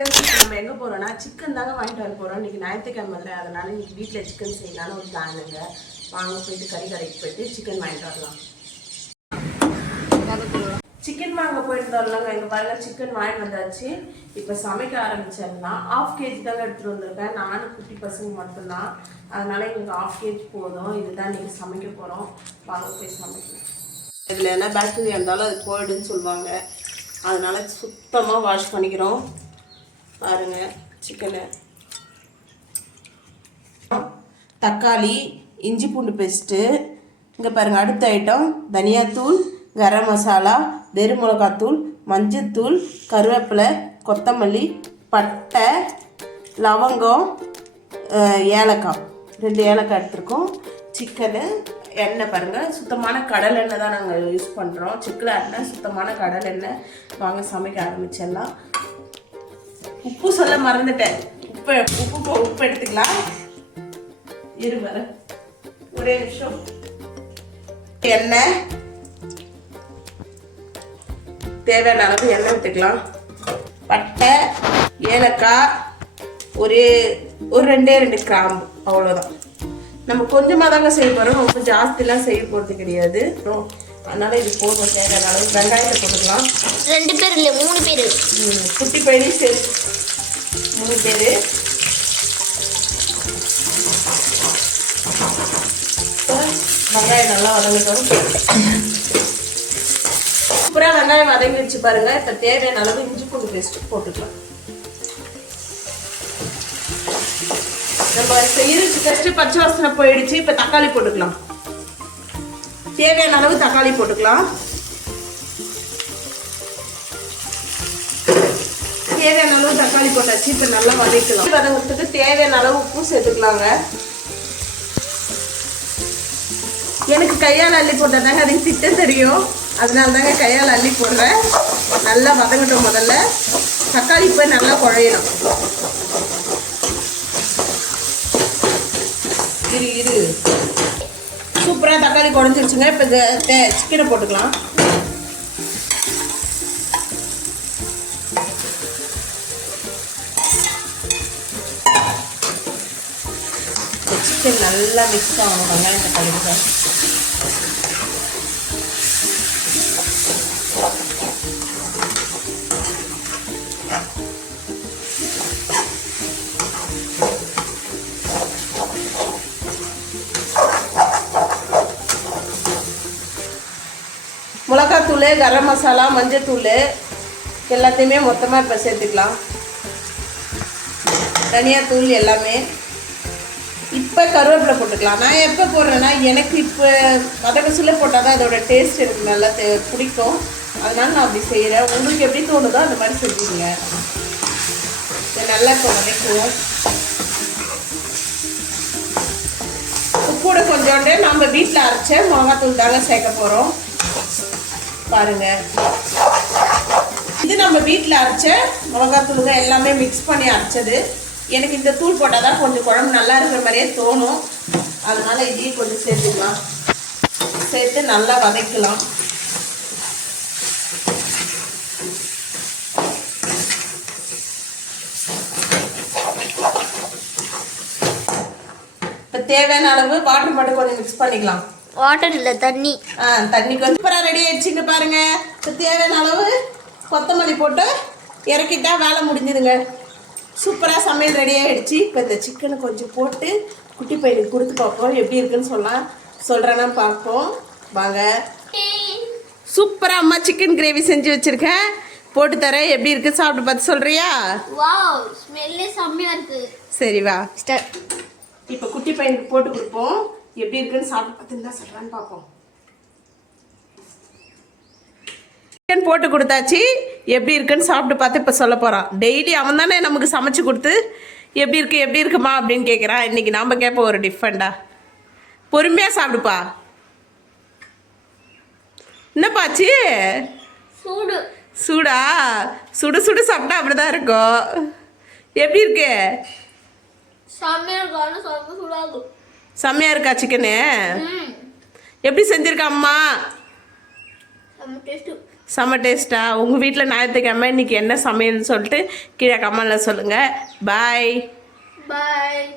நம்ம எங்கே போகிறோம்னா சிக்கன் தாங்க வாங்கிட்டு வர போகிறோம். இன்றைக்கி ஞாயிற்றுக்கிழமை, அதனால் இன்றைக்கி வீட்டில் சிக்கன் செய்யலான்னு ஒரு பிளானுங்க. வாங்க போயிட்டு கறி கடைக்கு போயிட்டு சிக்கன் வாங்கிட்டு வரலாம். சிக்கன் வாங்க போயிட்டு வரலாங்க. எங்கள் பாருங்கள் சிக்கன் வாங்கிட்டு வந்தாச்சு. இப்போ சமைக்க ஆரம்பிச்சிடலாம். 1/2 kg தாங்க எடுத்துகிட்டு வந்திருக்கேன். நானும் குட்டி பசங்க மட்டும்தான், அதனால் எங்களுக்கு 1/2 kg போதும். இதுதான் இன்றைக்கி சமைக்க போகிறோம். வாங்க போய் சமைக்கலாம். இதில் என்ன பாக்டீரியா இருந்தாலும் அது போயிடுன்னு சொல்லுவாங்க, அதனால் சுத்தமாக வாஷ் பண்ணிக்கிறோம். பாருங்க சிக்கனை, தக்காளி, இஞ்சி பூண்டு பேஸ்ட்டு, இங்கே பாருங்கள் அடுத்த ஐட்டம் தனியாத்தூள், கரம் மசாலா, வெறும் மிளகாத்தூள், மஞ்சத்தூள், கருவேப்பிலை, கொத்தமல்லி, பட்டை, லவங்கம், ஏலக்காய், 2 ஏலக்காய் எடுத்துருக்கோம். சிக்கனு, எண்ணெய் பாருங்கள் சுத்தமான கடல் எண்ணெய் தான் நாங்கள் யூஸ் பண்ணுறோம். சிக்கன் எண்ணெய் சுத்தமான கடல் எண்ணெய். வாங்க சமைக்க ஆரம்பிச்சிடலாம். உப்பு சொல்ல மறந்துட்டேன். உப்பு எடுத்துக்கலாம். இருவர ஒரே நிமிஷம். எண்ணெய், தேவையான அளவு எண்ணெய் விட்டுக்கலாம். பட்டை, ஏலக்காய், ஒரு 2 கிராம்பு, அவ்வளோதான். நம்ம கொஞ்சமாக தாங்க செய்ய போகிறோம், ரொம்ப ஜாஸ்திலாம் செய்ய போகிறது கிடையாது. அதனால இது போதும். தேவையான அளவு வெங்காயத்தை போட்டுக்கலாம். 2 பேர் இல்லை 3 பேர். குட்டி பையனையும் சரி 3 பேர். வெங்காயம் நல்லா வதங்கட்டும். சூப்பராக வெங்காயம் வதங்கி வச்சு பாருங்க. இப்போ தேவையான அளவு இஞ்சி பூண்டு பேஸ்ட் போட்டுக்கலாம். நம்ம செய்யறதுக்கு ஃபஸ்ட்டு பச்சை வாசனை போயிடுச்சு. இப்போ தக்காளி போட்டுக்கலாம். தேவையான அளவு தக்காளி போட்டுக்கலாம். தேவையான அளவு தக்காளி போட்டாச்சு. இப்போ நல்லா வதக்கலாம். வதங்கிறதுக்கு தேவையான அளவு உப்பு சேர்த்துக்கலாங்க. எனக்கு கையால் அள்ளி போட்டால் தாங்க அதுக்கு திட்டம் தெரியும், அதனால தாங்க கையால் அள்ளி போடுறேன். நல்லா வதங்கட்டும். முதல்ல தக்காளி போய் நல்லா குழையணும். இரு சூப்பராக தக்காளி குழஞ்சிருச்சுங்க. இப்போ சிக்கனை போட்டுக்கலாம். சிக்கன் நல்லா மிக்ஸ் ஆகணும் வெங்காயம் தக்காளி. மிளகாத்தூள், கரம் மசாலா, மஞ்சத்தூள் எல்லாத்தையுமே மொத்தமாக இப்போ சேர்த்துக்கலாம். தனியாத்தூள் எல்லாமே. இப்போ கருவேப்பிலை போட்டுக்கலாம். நான் எப்போ போடுறேன்னா எனக்கு இப்போ வதக்கசுல போட்டால் தான் அதோட டேஸ்ட் எனக்கு நல்லா பிடிக்கும், அதனால நான் அப்படி செய்கிறேன். உங்களுக்கு எப்படி தோணுதோ அந்த மாதிரி செஞ்சுங்க. இதை நல்லா இப்போ வதக்குவோம். உப்போட கொஞ்சோண்டு நம்ம வீட்டில் அரைச்ச மிளகாத்தூள் தாங்க சேர்க்க போகிறோம். பாருங்க, இது நம்ம வீட்டில் அரைச்ச மிளகாத்தூளுங்க, எல்லாமே மிக்ஸ் பண்ணி அரைச்சது. எனக்கு இந்த தூள் போட்டால் தான் கொஞ்சம் குழம்பு நல்லா இருக்கிற மாதிரியே தோணும், அதனால இதையும் கொஞ்சம் சேர்த்துக்கலாம். சேர்த்து நல்லா வதக்கலாம். இப்போ தேவையான அளவு வாட்டர் மட்டும் கொஞ்சம் மிக்ஸ் பண்ணிக்கலாம். வாட்டர் இல்லை தண்ணி. தண்ணி கொஞ்சம் சூப்பராக ரெடி ஆயிடுச்சுங்க. பாருங்க, இப்போ தேவையான அளவு கொத்தமல்லி போட்டு இறக்கிட்டா வேலை முடிஞ்சுதுங்க. சூப்பராக சமையல் ரெடி ஆகிடுச்சு. இப்போ இந்த சிக்கனை கொஞ்சம் போட்டு குட்டி பையனுக்கு கொடுத்து பார்ப்போம், எப்படி இருக்குன்னு சொல்கிறேன்னா பார்ப்போம். வாங்க. சூப்பராக அம்மா சிக்கன் கிரேவி செஞ்சு வச்சுருக்கேன், போட்டு தரேன். எப்படி இருக்குது சாப்பிட்டு பார்த்து சொல்கிறியா? வாவ், ஸ்மெல்லே செம்மையாக இருக்குது. சரி வா ஸ்டார்ட். இப்போ குட்டி பையனுக்கு போட்டு கொடுப்போம், எப்படி இருக்குன்னு சாப்பிட்டு பார்த்துருந்தா சொல்கிறான்னு பார்ப்போம். சிக்கன் போட்டு கொடுத்தாச்சு, எப்படி இருக்குன்னு சாப்பிட்டு பார்த்து இப்போ சொல்ல போகிறான். டெய்லி அவன் தானே நமக்கு சமைச்சு கொடுத்து எப்படி இருக்குமா அப்படின்னு கேட்குறான். இன்றைக்கி நாம் கேட்போம் ஒரு டிஃப்ரெண்டா. பொறுமையாக சாப்பிடுப்பா. என்னப்பாச்சு? சூடா? சுடு சாப்பிட்டா அப்படி தான் இருக்கும். எப்படி இருக்கு? செம்மையாக இருக்கா சிக்கனு? எப்படி செஞ்சுருக்கா அம்மா? செம்ம டேஸ்ட்டா? உங்கள் வீட்டில் ஞாயிற்றுக்கிழமை இன்னைக்கு என்ன சமையல்னு சொல்லிட்டு கீழே கமெண்டில் சொல்லுங்கள். பாய். பாய்.